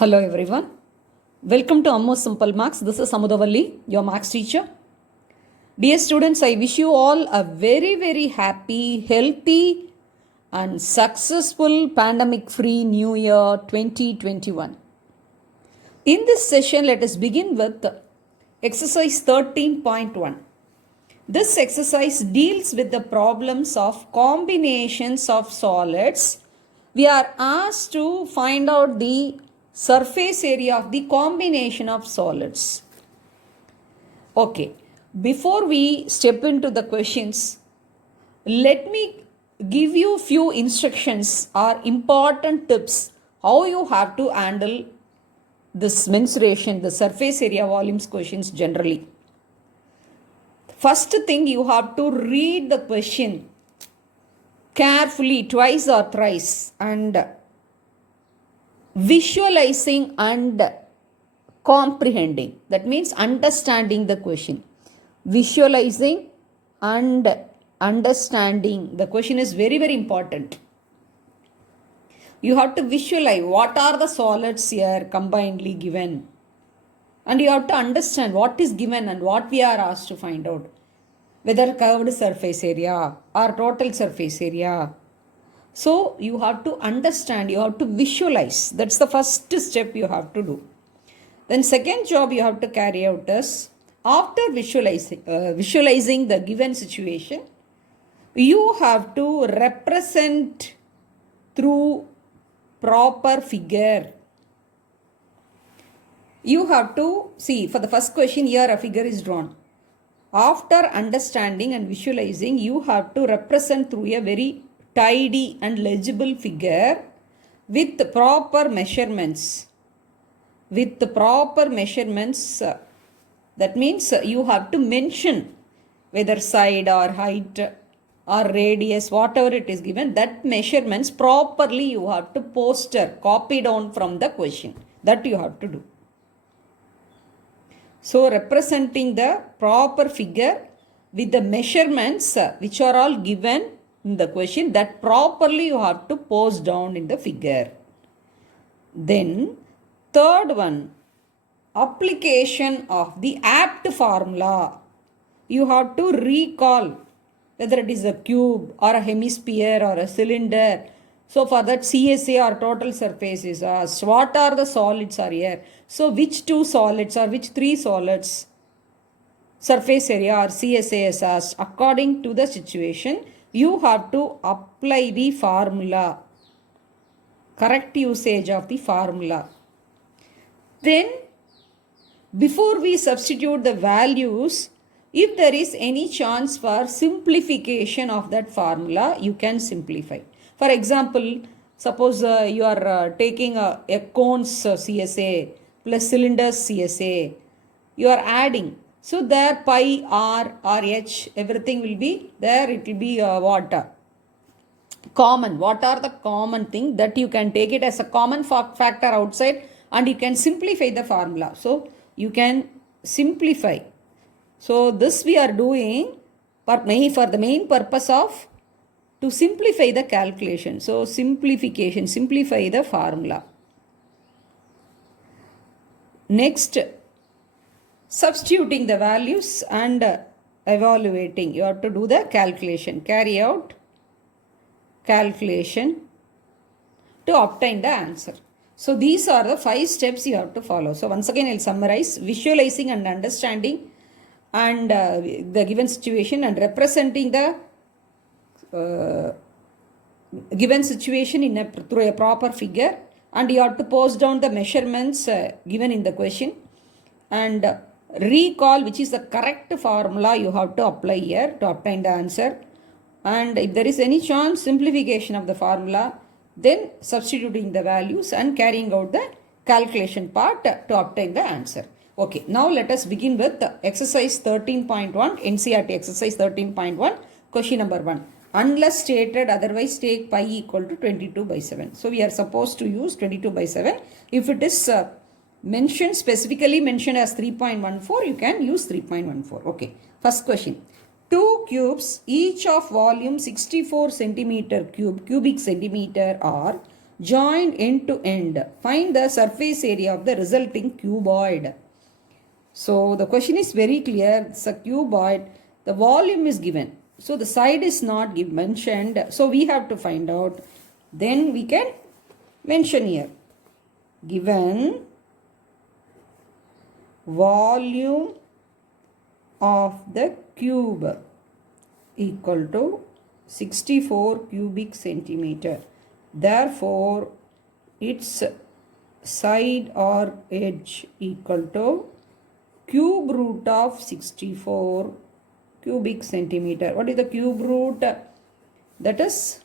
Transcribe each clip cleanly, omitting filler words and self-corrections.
Hello everyone. Welcome to Ammu Simple Maths. This is R.AMUTHAVALLI, your maths teacher. Dear students, I wish you all a very happy, healthy and successful pandemic-free New Year 2021. In this session, let us begin with exercise 13.1. This exercise deals with the problems of combinations of solids. We are asked to find out the surface area of the combination of solids. Okay, before we step into the questions, let me give you few instructions or important tips how you have to handle this mensuration, the surface area volumes questions generally. First thing, you have to read the question carefully twice or thrice and visualizing and comprehending. That means understanding the question. Visualizing and understanding the question is very important. You have to visualize what are the solids here combinedly given. And you have to understand what is given and what we are asked to find out. Whether curved surface area or total surface area. So you have to understand, you have to visualize. That's the first step you have to do. Then second job you have to carry out is, after visualizing the given situation, you have to represent through proper figure. You have to see, for the first question here a figure is drawn. After understanding and visualizing, you have to represent through a very tidy and legible figure with proper measurements. With the proper measurements, that means you have to mention whether side or height or radius, whatever it is given, that measurements properly you have to poster, copy down from the question. That you have to do. So representing the proper figure with the measurements which are all given in the question, that properly you have to post down in the figure. Then third one, application of the apt formula. You have to recall whether it is a cube or a hemisphere or a cylinder. So for that Csa or total surface is asked. What are the solids are here? So which two solids or which three solids? Surface area or Csa is asked. According to the situation, you have to apply the formula. Correct usage of the formula. Then, before we substitute the values, if there is any chance for simplification of that formula, you can simplify. For example, suppose you are taking a cones Csa plus cylinders Csa. You are adding. So there pi, r, or h, everything will be there. It will be what? Common. What are the common thing that you can take it as a common factor outside and you can simplify the formula. So you can simplify. So this we are doing for the main purpose of to simplify the calculation. So simplification, simplify the formula. Next, substituting the values and evaluating. You have to do the calculation. Carry out calculation to obtain the answer. So these are the 5 steps you have to follow. So once again I will summarize. Visualizing and understanding and the given situation and representing the given situation in through a proper figure, and you have to post down the measurements given in the question and recall which is the correct formula you have to apply here to obtain the answer, and if there is any chance, simplification of the formula, then substituting the values and carrying out the calculation part to obtain the answer. Okay, now let us begin with exercise 13.1, NCERT exercise 13.1, question number 1. Unless stated otherwise, take pi equal to 22/7. So we are supposed to use 22/7. If it is mentioned, specifically mentioned as 3.14, you can use 3.14. Okay, first question. 2 cubes, each of volume 64 centimeter cubic centimeter are joined end to end. Find the surface area of the resulting cuboid. So the question is very clear. It's a cuboid. The volume is given. So the side is not mentioned. So we have to find out. Then we can mention here. Given volume of the cube equal to 64 cubic centimeter. Therefore, its side or edge equal to cube root of 64 cubic centimeter. What is the cube root? That is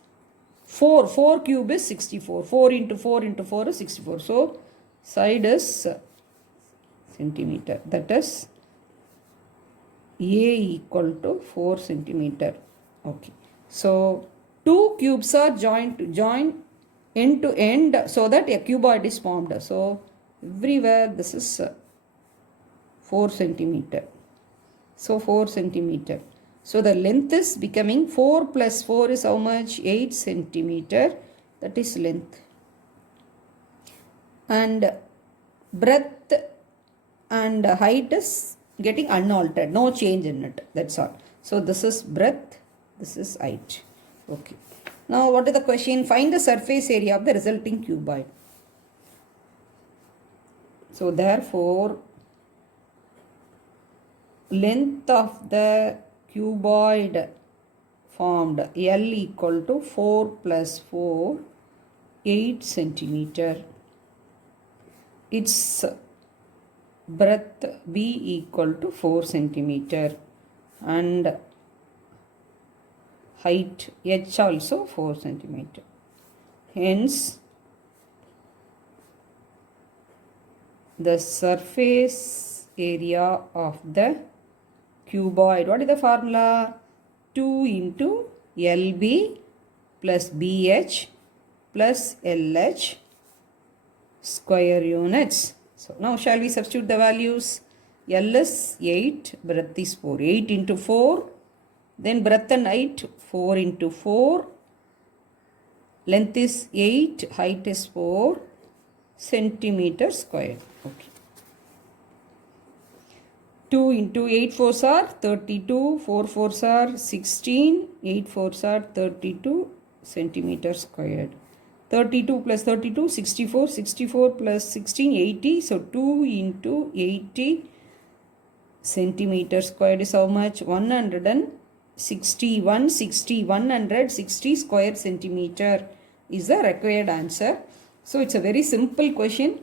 4. 4 cube is 64. 4 into 4 into 4 is 64. So, side is centimeter. That is A equal to 4 centimeter. Okay. So, two cubes are joined end to end so that a cuboid is formed. So, everywhere this is 4 centimeter. So, 4 centimeter. So, the length is becoming 4 plus 4 is how much? 8 centimeter. That is length. And breadth and height is getting unaltered. No change in it. That's all. So, this is breadth. This is height. Okay. Now, what is the question? Find the surface area of the resulting cuboid. So, therefore, length of the cuboid formed L equal to 4 plus 4, 8 centimeter. Its breadth B equal to 4 centimeter and height H also 4 centimeter. Hence, the surface area of the cuboid. What is the formula? 2 into LB plus BH plus LH square units. So, now shall we substitute the values? L is 8, breadth is 4. 8 into 4, then breadth and height 4 into 4, length is 8, height is 4 centimeter square. Okay. 2 into 8 fours are 32, 4 fours are 16, 8 fours are 32 centimeter squared. 32 plus 32, 64, 64 plus 16, 80. So, 2 into 80 centimeter squared is how much? 160, 160 square centimeter is the required answer. So, it's a very simple question.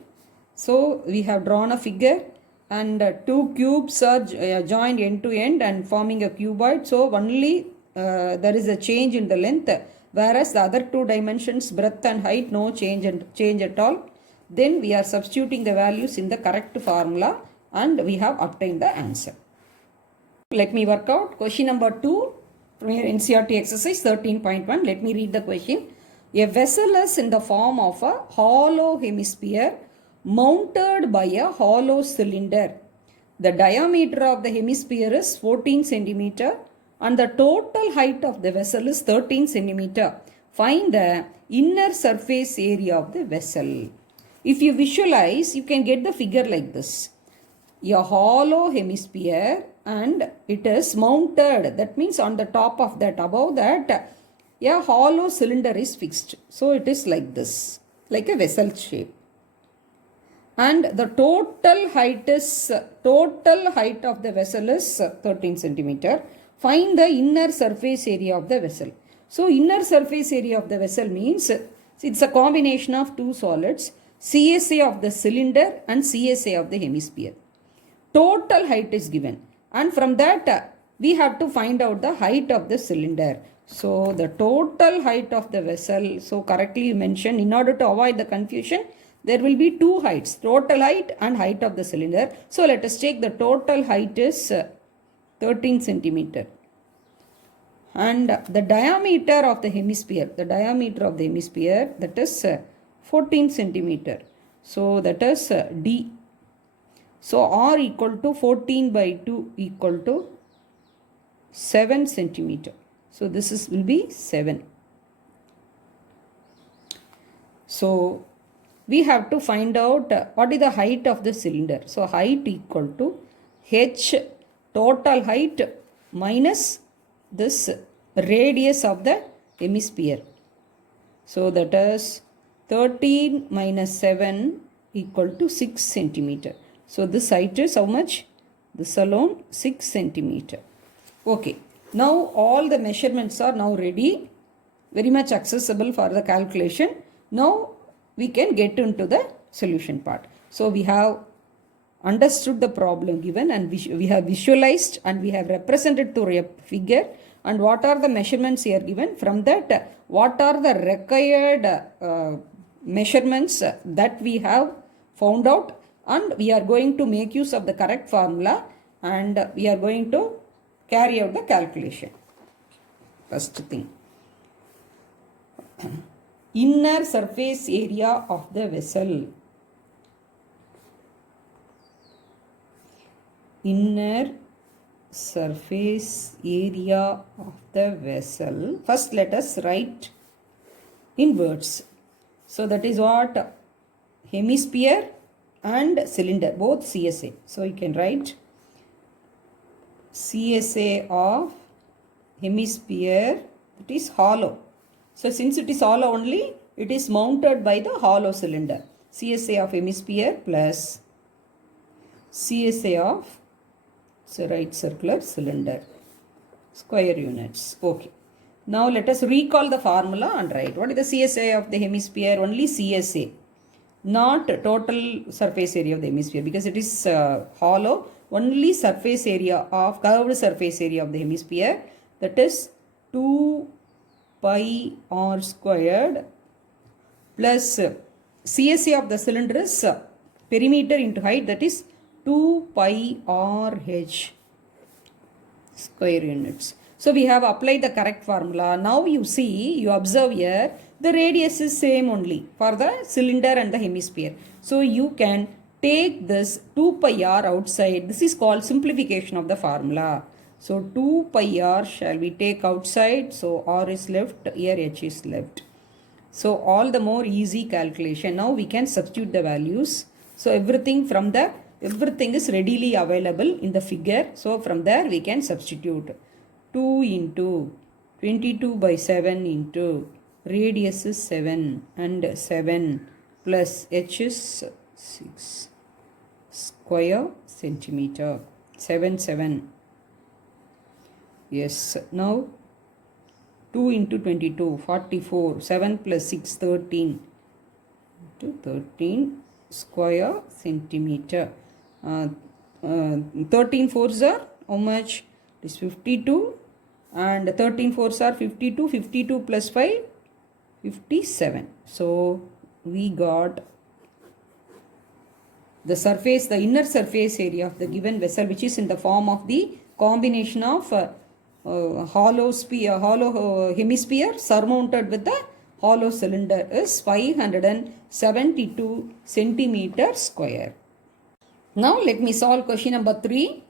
So, we have drawn a figure and two cubes are joined end to end and forming a cuboid. So, only there is a change in the length, whereas the other two dimensions, breadth and height, no change at all. Then we are substituting the values in the correct formula and we have obtained the answer. Let me work out question number 2 from your NCERT exercise 13.1. Let me read the question. A vessel is in the form of a hollow hemisphere mounted by a hollow cylinder. The diameter of the hemisphere is 14 centimeter and the total height of the vessel is 13 centimeter. Find the inner surface area of the vessel. If you visualize, you can get the figure like this. A hollow hemisphere and it is mounted. That means on the top of that, above that, a hollow cylinder is fixed. So it is like this, like a vessel shape. And the total height of the vessel is 13 centimeter. Find the inner surface area of the vessel. So, inner surface area of the vessel means it's a combination of two solids, CSA of the cylinder and CSA of the hemisphere. Total height is given. And from that, we have to find out the height of the cylinder. So, the total height of the vessel, so correctly mentioned, in order to avoid the confusion, there will be two heights, total height and height of the cylinder. So, let us take the total height is 13 centimeter. And the diameter of the hemisphere, that is 14 centimeter. So, that is D. So, R equal to 14 by 2 equal to 7 centimeter. So, this will be 7. So we have to find out what is the height of the cylinder. So height equal to h total height minus this radius of the hemisphere. So that is 13 minus 7 equal to 6 centimeter. So this height is how much? This alone 6 centimeter. Okay. Now all the measurements are now ready, very much accessible for the calculation. Now we can get into the solution part. So we have understood the problem given, and we have visualized and we have represented through a figure, and what are the measurements here given. From that, what are the required measurements that we have found out, and we are going to make use of the correct formula, and we are going to carry out the calculation. First thing, inner surface area of the vessel. Inner surface area of the vessel. First let us write in words. So that is what? Hemisphere and cylinder, both CSA. So you can write CSA of hemisphere, it is hollow. So since it is hollow only, it is mounted by the hollow cylinder. CSA of hemisphere plus CSA of, so right circular cylinder, square units. Okay. Now let us recall the formula and write. What is the CSA of the hemisphere? Only CSA, not total surface area of the hemisphere, because it is hollow. Only surface area of, curved surface area of the hemisphere, that is 2 pi r squared plus CSA of the cylinder is perimeter into height, that is 2 pi r h square units. So we have applied the correct formula. Now you see, you observe here, the radius is same only for the cylinder and the hemisphere. So you can take this 2 pi r outside. This is called simplification of the formula. So 2 pi r shall we take outside. So r is left, here h is left. So all the more easy calculation. Now we can substitute the values. So everything is readily available in the figure. So from there we can substitute. 2 into 22 by 7 into radius is 7 and 7 plus h is 6 square centimeter. 7. Yes. Now 2 into 22, 44. 7 plus 6, 13. Into 13 square centimeter. 13 fours are how much? It is 52. And 13 fours are 52. 52 plus 5, 57. So we got the surface, the inner surface area of the given vessel, which is in the form of the combination of hollow hemisphere surmounted with the hollow cylinder, is 572 centimeter square. Now let me solve question number 3.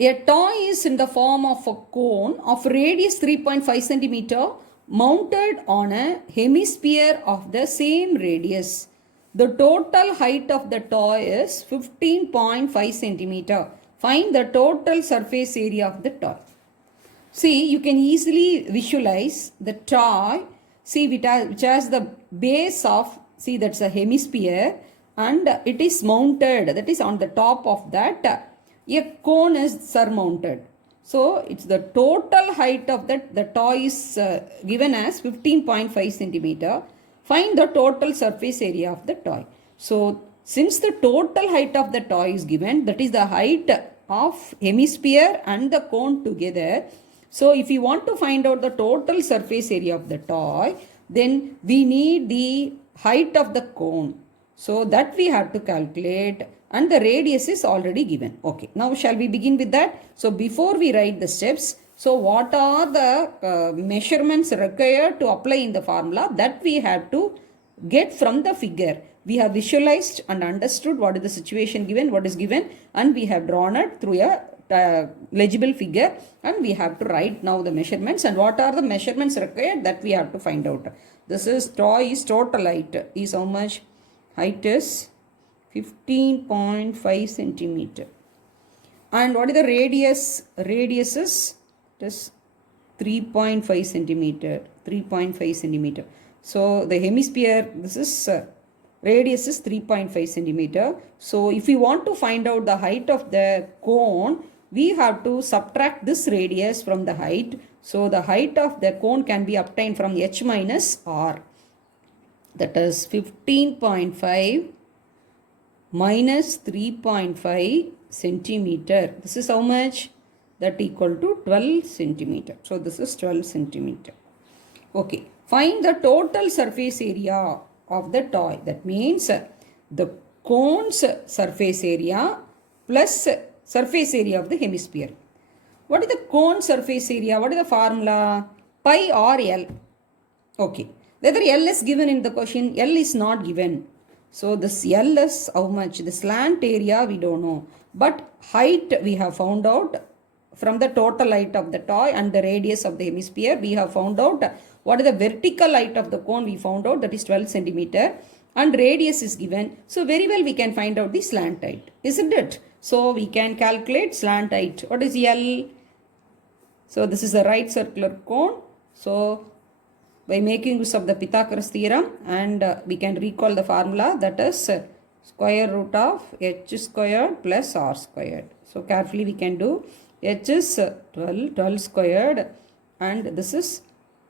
A toy is in the form of a cone of radius 3.5 centimeter mounted on a hemisphere of the same radius. The total height of the toy is 15.5 centimeter. Find the total surface area of the toy. See, you can easily visualize the toy. See, which has the base of, see, that's a hemisphere, and it is mounted, that is on the top of that, a cone is surmounted. So it's the total height of that, the toy is given as 15.5 centimeter. Find the total surface area of the toy. So since the total height of the toy is given, that is the height of hemisphere and the cone together. So if you want to find out the total surface area of the toy, then we need the height of the cone. So that we have to calculate, and the radius is already given. Okay, now shall we begin with that? So before we write the steps, so what are the measurements required to apply in the formula, that we have to get from the figure. We have visualized and understood what is the situation given, what is given, and we have drawn it through a legible figure, and we have to write now the measurements, and what are the measurements required, that we have to find out. This is toy is total height. Is how much? Height is 15.5 centimeter. And what is the radius? Radius is just 3.5 centimeter. 3.5 centimeter. So the hemisphere, this is radius is 3.5 centimeter. So if we want to find out the height of the cone, we have to subtract this radius from the height. So the height of the cone can be obtained from h minus r. That is 15.5 minus 3.5 centimeter. This is how much? That equal to 12 centimeter. So this is 12 centimeter. Okay. Find the total surface area of the toy. That means the cone's surface area plus surface area of the hemisphere. What is the cone surface area? What is the formula? Pi or L. Okay. Whether L is given in the question, L is not given. So this L is how much? The slant area we don't know. But height we have found out from the total height of the toy and the radius of the hemisphere. We have found out what is the vertical height of the cone. We found out that is 12 centimeter and radius is given. So very well we can find out the slant height. Isn't it? So we can calculate slant height. What is L? So this is the right circular cone. So by making use of the Pythagoras theorem and we can recall the formula, that is square root of h squared plus r squared. So carefully we can do. H is 12 squared and this is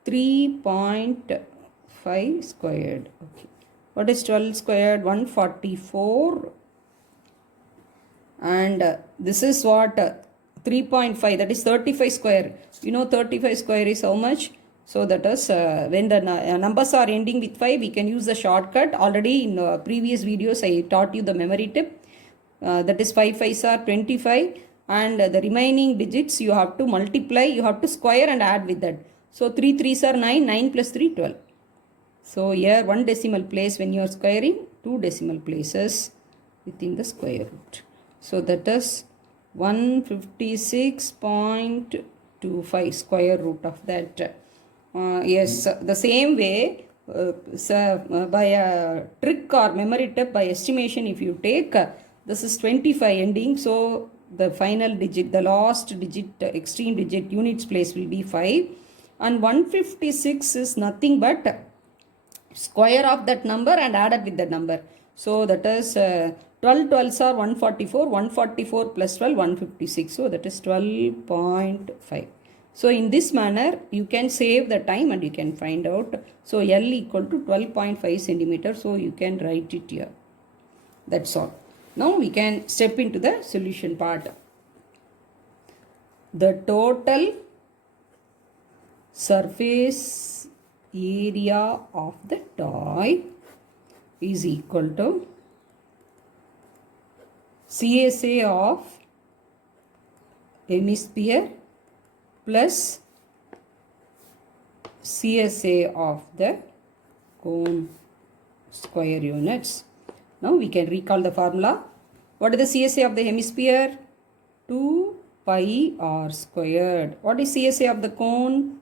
3.5 squared. Okay. What is 12 squared? 144. And this is what? 3.5, that is 35 square. You know 35 square is how much? So that is when the numbers are ending with 5, we can use the shortcut. Already in previous videos I taught you the memory tip. That is 5 5s are 25 and the remaining digits you have to multiply, you have to square and add with that. So 3 3s are 9, 9 plus 3 12. So here one decimal place when you are squaring, 2 decimal places within the square root. So that is 156.25 square root of that. Yes, the same way by a trick or memory tip, by estimation if you take, this is 25 ending. So the final digit, the last digit, extreme digit units place will be 5. And 156 is nothing but square of that number and added with the number. So that is 12 12s are 144, 144 plus 12, 156. So that is 12.5. So in this manner, you can save the time and you can find out. So L equal to 12.5 centimeter. So you can write it here. That's all. Now we can step into the solution part. The total surface area of the toy is equal to Csa of hemisphere plus Csa of the cone square units. Now we can recall the formula. What is the Csa of the hemisphere? 2 pi r squared. What is Csa of the cone?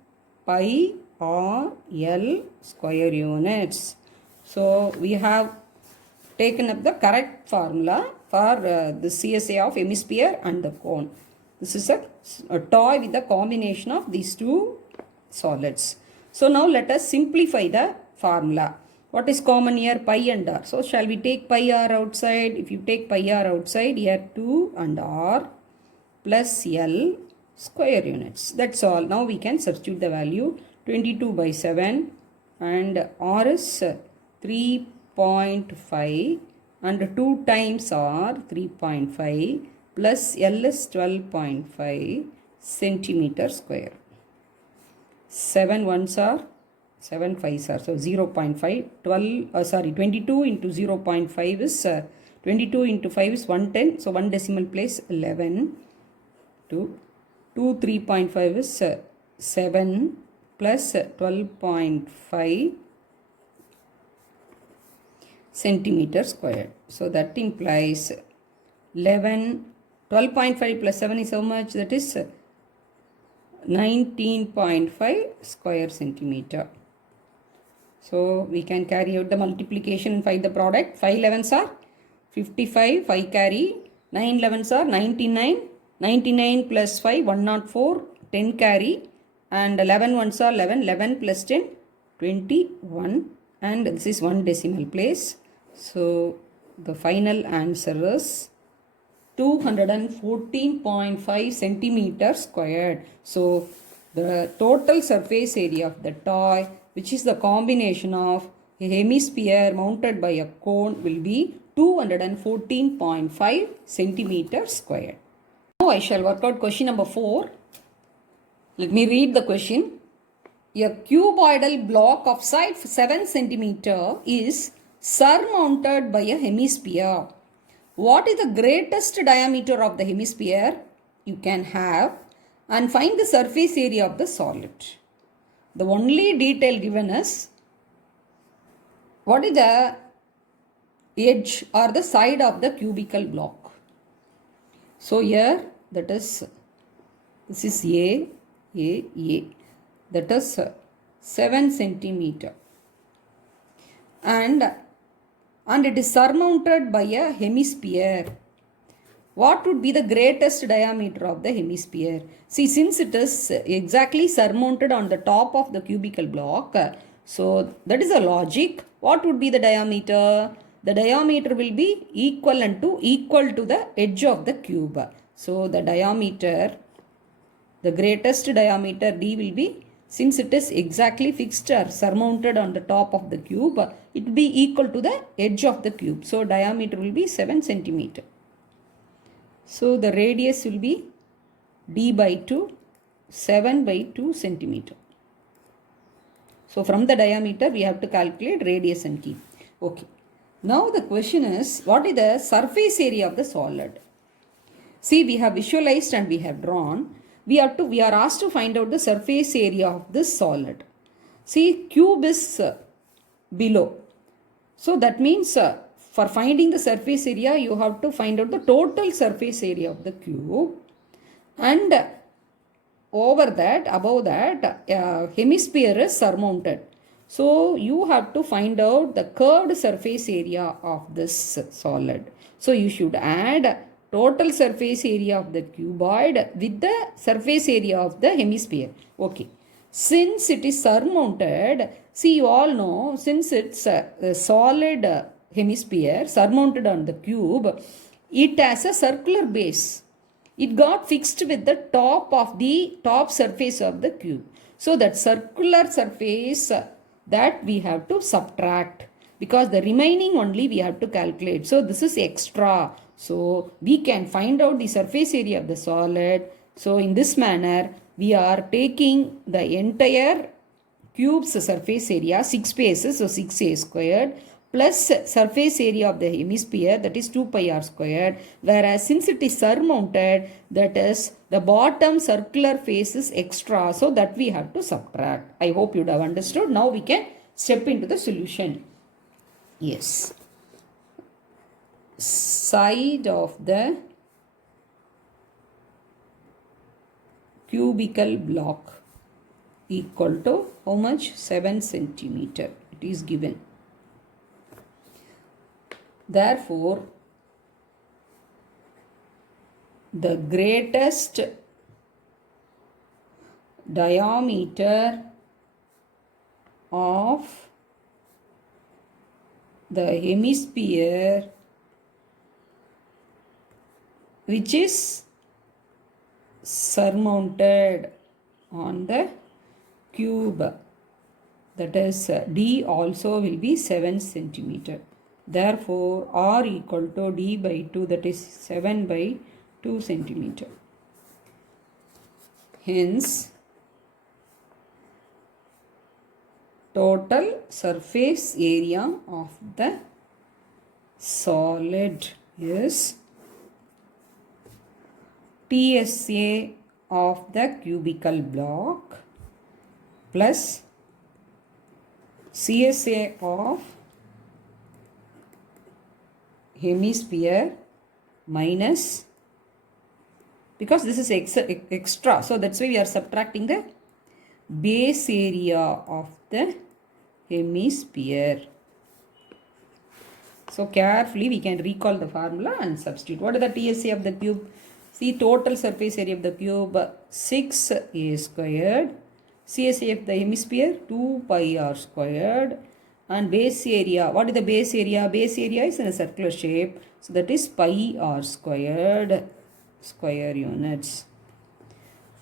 Pi r l square units. So we have taken up the correct formula for the Csa of hemisphere and the cone. This is a toy with a combination of these two solids. So now let us simplify the formula. What is common here? Pi and r. So shall we take pi r outside? If you take pi r outside, here 2 and r plus L square units. That's all. Now we can substitute the value. 22 by 7 and r is 3.5 and 2 times r 3.5 plus L is 12.5 centimeter square. 7 ones are 7 5s are, so 0.5, 22 into 0.5 is 22 into 5 is 110, so 1 decimal place 11, 2 3.5 is 7 plus 12.5 centimeter square. So that implies 12.5 plus 7 is how much? That is 19.5 square centimeter. So we can carry out the multiplication and find the product. 5 11s are 55, 5 carry. 9 11s are 99. 99 plus 5, 104, 10 carry. And 11 ones are 11. 11 plus 10, 21. And this is one decimal place. So the final answer is 214.5 centimeters squared. So the total surface area of the toy, which is the combination of a hemisphere mounted by a cone, will be 214.5 centimeters squared. Now I shall work out question number 4. Let me read the question. A cuboidal block of side 7 centimeter is surmounted by a hemisphere. What is the greatest diameter of the hemisphere you can have, and find the surface area of the solid. The only detail given is what is the edge or the side of the cubical block. So here that is, this is A. That is 7 centimeter. And it is surmounted by a hemisphere. What would be the greatest diameter of the hemisphere? See, since it is exactly surmounted on the top of the cubical block, so that is a logic. What would be the diameter? The diameter will be equal to the edge of the cube. So the diameter, the greatest diameter D will be, since it is exactly fixed or surmounted on the top of the cube, it will be equal to the edge of the cube. So diameter will be 7 centimeter. So the radius will be D by 2, 7 by 2 centimeter. So from the diameter we have to calculate radius and keep. Okay. Now the question is, what is the surface area of the solid? See, we have visualized and we have drawn. We are asked to find out the surface area of this solid. See, cube is below. So that means for finding the surface area, you have to find out the total surface area of the cube. And over that, above that, hemisphere is surmounted. So you have to find out the curved surface area of this solid. So you should add total surface area of the cuboid with the surface area of the hemisphere. Okay. Since it is surmounted, see, you all know, since it's a solid hemisphere surmounted on the cube, it has a circular base. It got fixed with the top surface of the cube. So that circular surface that we have to subtract, because the remaining only we have to calculate. So this is extra. So we can find out the surface area of the solid. So in this manner, we are taking the entire cube's surface area, 6 bases, so 6a squared, plus surface area of the hemisphere, that is 2 pi r squared. Whereas since it is surmounted, that is the bottom circular face is extra. So that we have to subtract. I hope you would have understood. Now we can step into the solution. Yes. Side of the cubical block equal to how much? 7 centimeter. It is given. Therefore, the greatest diameter of the hemisphere which is surmounted on the cube, that is D also will be 7 centimeter. Therefore, R equal to D by 2, that is 7 by 2 centimeter. Hence, total surface area of the solid is TSA of the cubical block plus CSA of hemisphere minus, because this is extra, so that's why we are subtracting the base area of the hemisphere. So carefully we can recall the formula and substitute. What is the TSA of the cube? See, total surface area of the cube 6a squared. CSA of the hemisphere 2 pi r squared. And base area, what is the base area? Base area is in a circular shape. So that is pi r squared square units.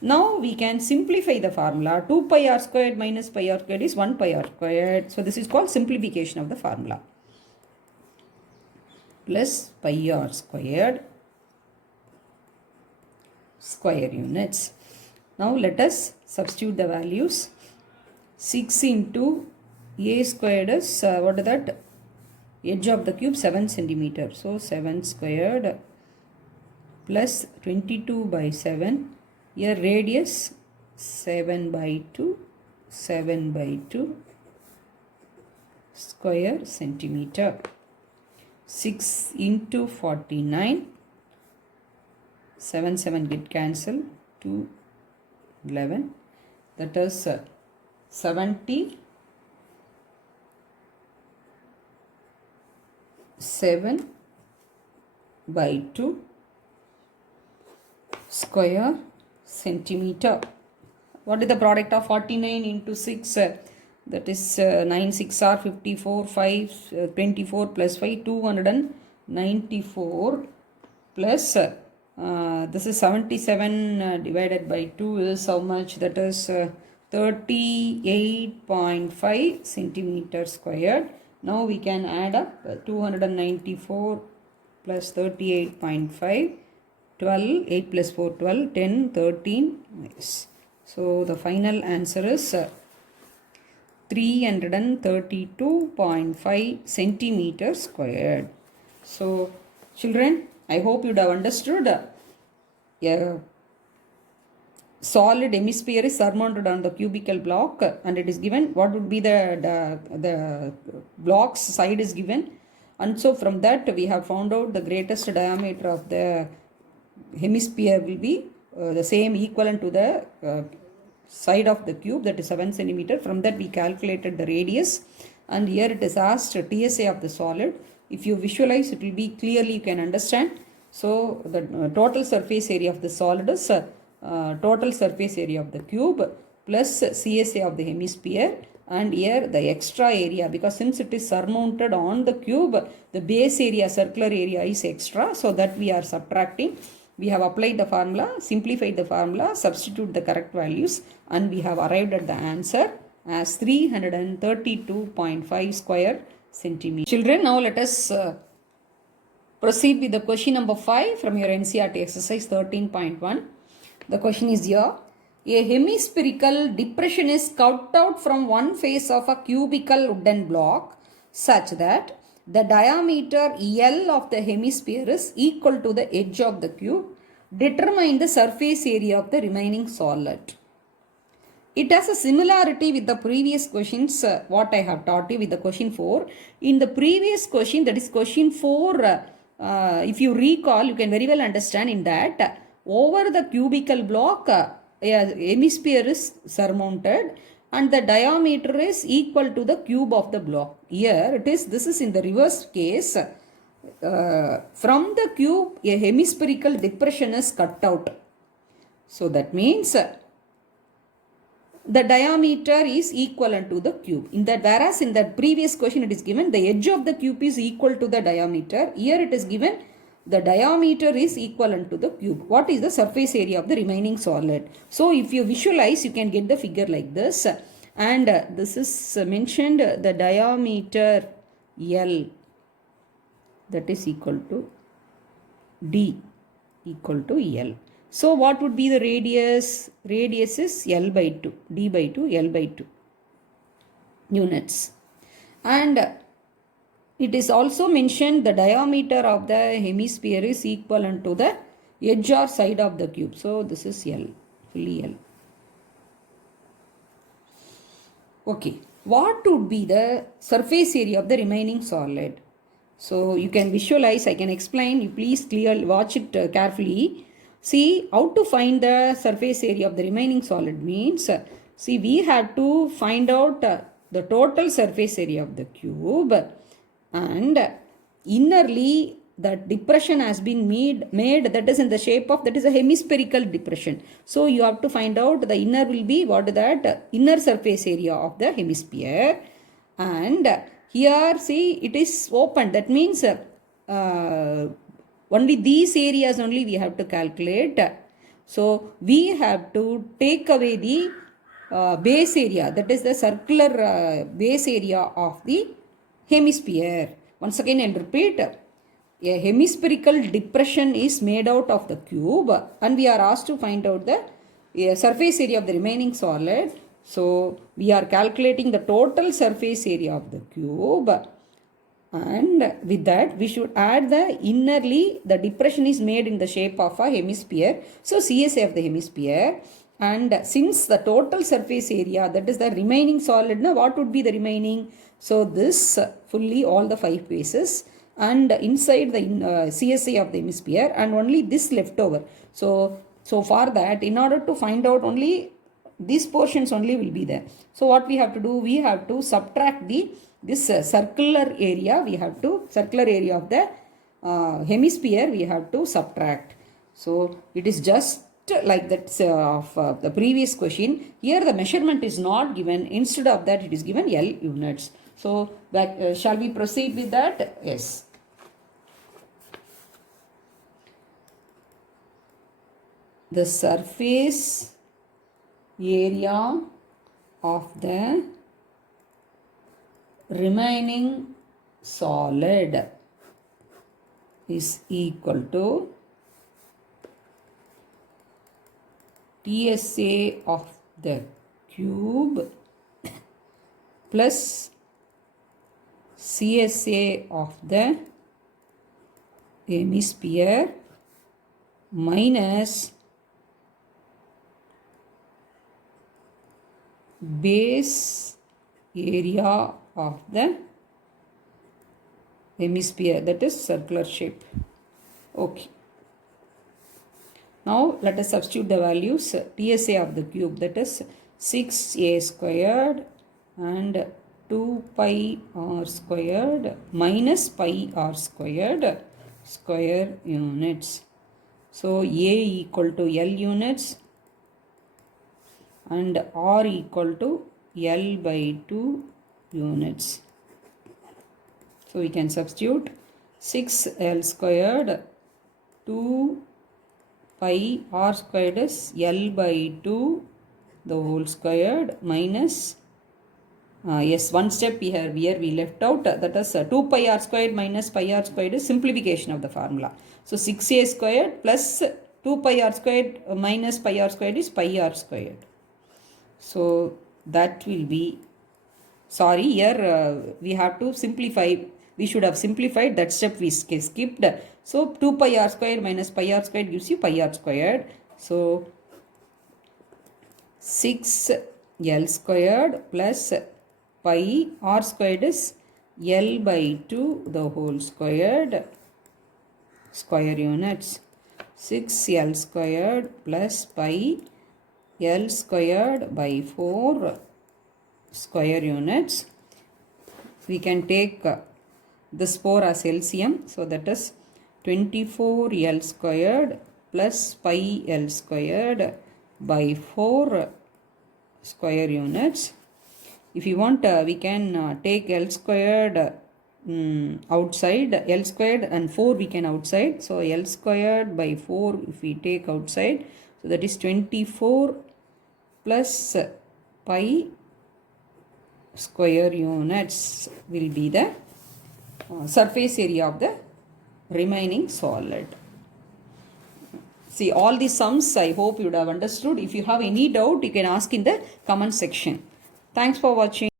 Now we can simplify the formula. 2 pi r squared minus pi r squared is 1 pi r squared. So this is called simplification of the formula. Plus pi r squared square units. Now let us substitute the values. 6 into a squared is, what is that? Edge of the cube 7 centimeter. So 7 squared plus 22 by 7. Here radius 7 by 2. 7 by 2 square centimeter. 6 into 49. 7 get cancelled. 2 11. That is 70. 7 by 2 square centimeter. What is the product of 49 into 6? That is 9 6 are 54, 5 24 plus 5 294 plus this is 77 divided by 2 is how much? That is 38.5 centimeter squared. Now we can add up 294 plus 38.5, 12, 8 plus 4, 12, 10, 13. Yes. So the final answer is 332.5 centimeters squared. So children, I hope you have understood. Solid hemisphere is surmounted on the cubical block and it is given what would be the block's side is given, and so from that we have found out the greatest diameter of the hemisphere will be the same equivalent to the side of the cube, that is 7 centimeter. From that we calculated the radius, and here it is asked TSA of the solid. If you visualize, it will be clearly you can understand. So the total surface area of the solid is total surface area of the cube plus CSA of the hemisphere, and here the extra area, because since it is surmounted on the cube, the base area, circular area is extra, so that we are subtracting. We have applied the formula, simplified the formula, substitute the correct values, and we have arrived at the answer as 332.5 square centimeter. Children, now let us proceed with the question number 5 from your NCERT exercise 13.1. The question is here. A hemispherical depression is cut out from one face of a cubical wooden block such that the diameter L of the hemisphere is equal to the edge of the cube. Determine the surface area of the remaining solid. It has a similarity with the previous questions, what I have taught you with the question 4. In the previous question, that is question 4, if you recall, you can very well understand in that over the cubical block, a hemisphere is surmounted and the diameter is equal to the cube of the block. Here it is, this is in the reverse case. From the cube, a hemispherical depression is cut out. So that means the diameter is equivalent to the cube. In that, whereas in the previous question it is given the edge of the cube is equal to the diameter. Here it is given the diameter is equivalent to the cube. What is the surface area of the remaining solid? So if you visualize, you can get the figure like this. And this is mentioned the diameter L, that is equal to D equal to L. So what would be the radius? Radius is L by 2, D by 2, L by 2 units. And it is also mentioned the diameter of the hemisphere is equivalent to the edge or side of the cube. So this is L, fully L. Okay, what would be the surface area of the remaining solid? So you can visualize, I can explain, you please watch it carefully. See, how to find the surface area of the remaining solid means, see, we have to find out the total surface area of the cube, and innerly that depression has been made that is in the shape of, that is a hemispherical depression. So you have to find out the inner will be, what is that? Inner surface area of the hemisphere. And here see it is open, that means only these areas only we have to calculate. So we have to take away the base area, that is the circular base area of the hemisphere. Once again I will repeat, a hemispherical depression is made out of the cube and we are asked to find out the surface area of the remaining solid. So we are calculating the total surface area of the cube, and with that we should add the innerly, the depression is made in the shape of a hemisphere. So Csa of the hemisphere, and since the total surface area, that is the remaining solid, now what would be the remaining? So this fully all the 5 bases and inside the Csa of the hemisphere, and only this left over. So for that, in order to find out, only these portions only will be there. So what we have to do, we have to subtract this circular area, we have to, circular area of the hemisphere we have to subtract. So it is just like that of the previous question. Here the measurement is not given, instead of that it is given L units. So shall we proceed with that? Yes. The surface area of the remaining solid is equal to TSA of the cube plus CSA of the hemisphere minus base area of the hemisphere, that is circular shape. Okay. Now let us substitute the values. TSA of the cube, that is 6a squared and 2 pi r squared minus pi r squared square units. So a equal to L units and r equal to L by 2 units. So we can substitute 6L squared 2 pi r squared is L by 2 the whole squared minus yes, one step here we left out, that is 2 pi r squared minus pi r squared is simplification of the formula. So 6a squared plus 2 pi r squared minus pi r squared is pi r squared. So that will be, sorry, here we have to simplify, we should have simplified, that step we skipped. So 2 pi r squared minus pi r squared gives you pi r squared. So 6L squared plus pi r squared is L by 2 the whole squared square units. 6L squared plus pi L squared by 4 square units. We can take this 4 as LCM. So that is 24L squared plus pi L squared by 4 square units. If you want, we can take L squared outside, L squared and 4 we can outside. So L squared by 4 if we take outside, so that is 24 plus pi square units will be the surface area of the remaining solid. See, all these sums I hope you would have understood. If you have any doubt, you can ask in the comment section. Thanks for watching.